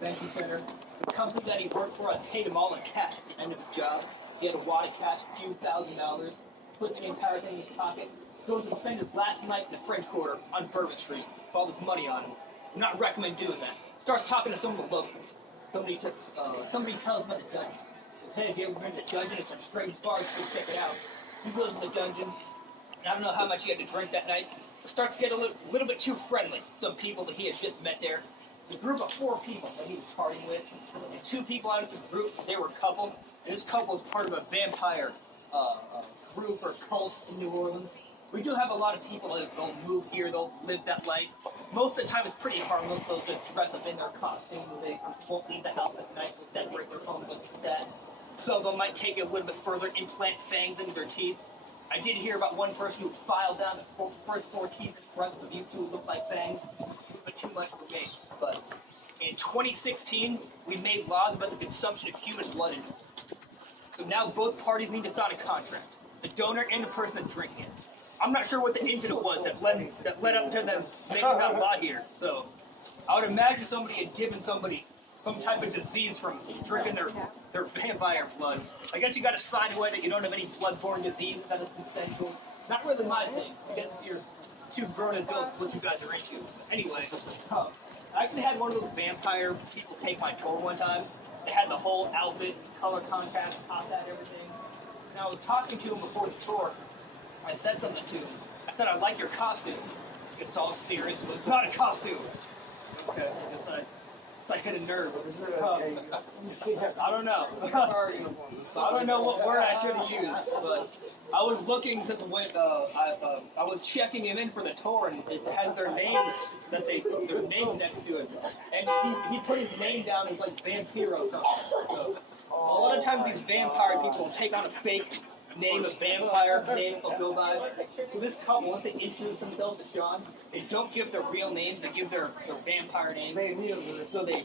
convention center. The company that he worked for, I paid him all in cash at the end of his job. He had a wad of cash, a few $1,000, puts the entire thing in his pocket, goes to spend his last night in the French Quarter on Bourbon Street with all this money on him. I'm not recommend doing that. Starts talking to some of the locals. Somebody tells him about the dungeon. Says, hey, have you ever been to the dungeon? It's a strange bar, you should check it out. He goes to the dungeon. And I don't know how much he had to drink that night, but starts to get a little bit too friendly. Some people that he has just met there. The group of 4 people that he was partying with, and 2 people out of the group, they were a couple, and this couple was part of a vampire group or cult in New Orleans. We do have a lot of people that they'll move here, they'll live that life. Most of the time it's pretty harmless, they'll just dress up in their costumes, they won't leave the house at night, they'll decorate their home with instead. So they might take it a little bit further, implant fangs into their teeth. I did hear about one person who filed down the first 4 teeth in front of you 2 look like fangs, but too much for me. But in 2016, we made laws about the consumption of human blood. So now both parties need to sign a contract, the donor and the person that's drinking it. I'm not sure what the incident was that led up to them making that law here. So I would imagine somebody had given somebody some type of disease from drinking their vampire blood. I guess you got to sign away that you don't have any blood-borne disease that is consensual. Not really my thing. I guess if you're 2 grown adults, what you guys are into. Anyway, I actually had one of those vampire people take my tour one time. They had the whole outfit, color contrast, top hat, everything. And I was talking to him before the tour. I said something to him. I said, I like your costume. He gets all serious. It was not a costume. Okay, I guess I hit a nerve. I don't know. I don't know what word I should have used, but I was looking because I was checking him in for the tour, and it has their names their name next to it, and he put his name down as like Vampiro or something. So a lot of times these vampire people will take on a fake name of vampire, name they'll go by. So this couple, once they introduce themselves to Sean, they don't give their real names, they give their vampire names. So they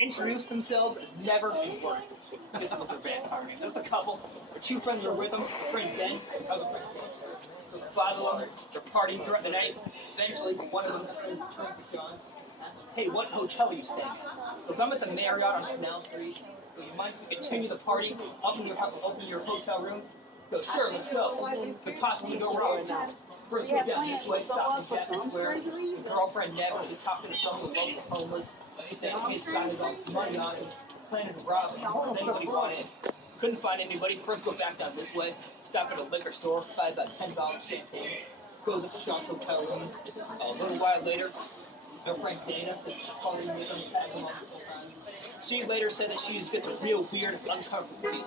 introduce themselves as never before. This is what their vampire name. That's the couple. Their 2 friends are with them. Friend Ben, other friend Ben. So the 5 of them, they're partying throughout the night. Eventually, one of them turns to Sean. Asks him, hey, what hotel are you staying at? Because I'm at the Marriott on Canal Street. So you mind if we continue the party? Open your hotel room. Go, sure, let's go. Could possibly go wrong. First way down this way, stop in Jackson Square. His girlfriend Never, she's talking to some of the local homeless. She's saying he's got his own money on him, planning to rob him. Does anybody want in? Couldn't find anybody. First go back down this way. Stop at a liquor store, buy about $10 champagne. Goes up to Sean's hotel room. A little while later, their friend Dana, the party with him, tagged along the whole time. She later said that she just gets a real weird, uncomfortable feeling.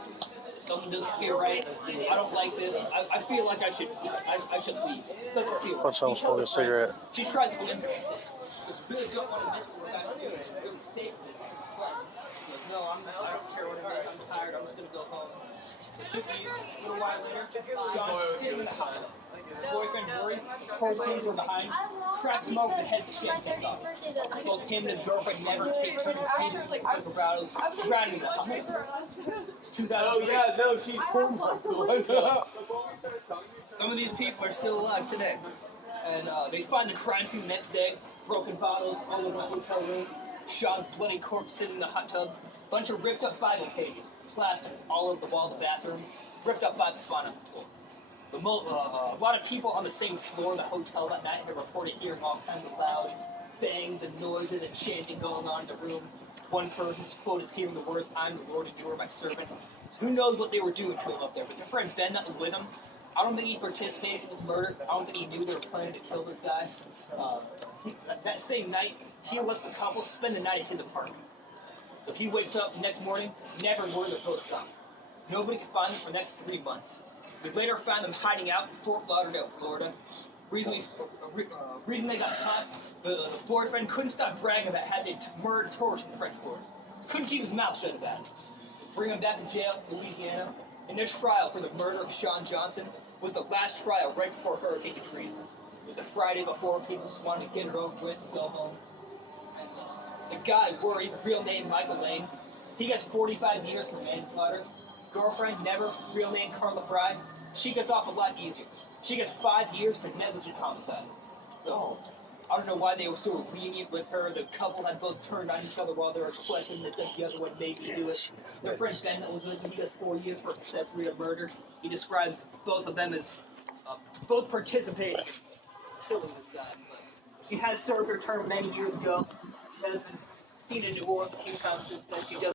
Something doesn't feel right. I don't like this. I feel like I should leave. This doesn't feel right. Watch out, smoke a cigarette. She tries to convince her. She really don't want to mess with what I'm doing. She really stay for this. She's like, no, I don't care what it is. I'm tired. I'm just going to go home. So she leaves. A little while later, Sean's sitting in the hot tub. Her boyfriend, Rory, pulls him from behind, cracks him over the head with a champagne bottle. Both him and his girlfriend Never take turns repeating like vibratos, drowning in the hot tub. Oh yeah, no, she's porn. Some of these people are still alive today. And they find the crime scene the next day. Broken bottles all over the hotel room. Sean's bloody corpse sitting in the hot tub. Bunch of ripped up Bible pages. Plaster all over the wall of the bathroom. Ripped up Bible spot on the floor. A lot of people on the same floor of the hotel that night have reported hearing all kinds of loud bangs and noises and chanting going on in the room. One person's quote is hearing the words, I'm the Lord and you are my servant. So who knows what they were doing to him up there, but their friend Ben that was with him, I don't think he participated in this murder. I don't think he knew they were planning to kill this guy. That same night, he lets the couple spend the night at his apartment. So he wakes up the next morning, never word of their shop. Nobody could find them for the next 3 months. We later found them hiding out in Fort Lauderdale, Florida. Reason they got caught, the boyfriend couldn't stop bragging about how they murdered tourists in the French Quarter. Couldn't keep his mouth shut about it. Bring him back to jail in Louisiana. And their trial for the murder of Sean Johnson was the last trial right before Hurricane Katrina. It was the Friday before people just wanted to get it over with and go home. And the guy worried, real name Michael Lane, he gets 45 years for manslaughter. Girlfriend, Never, real name Carla Fry, she gets off a lot easier. She gets 5 years for negligent homicide. So, I don't know why they were so lenient with her. The couple had both turned on each other while they were questioning. They said the other one made me do it. Their friend Ben that was with me, he does 4 years for accessory to murder. He describes both of them as both participating in killing this guy. But she has served her term many years ago. She has been seen in New Orleans a few times since then. She does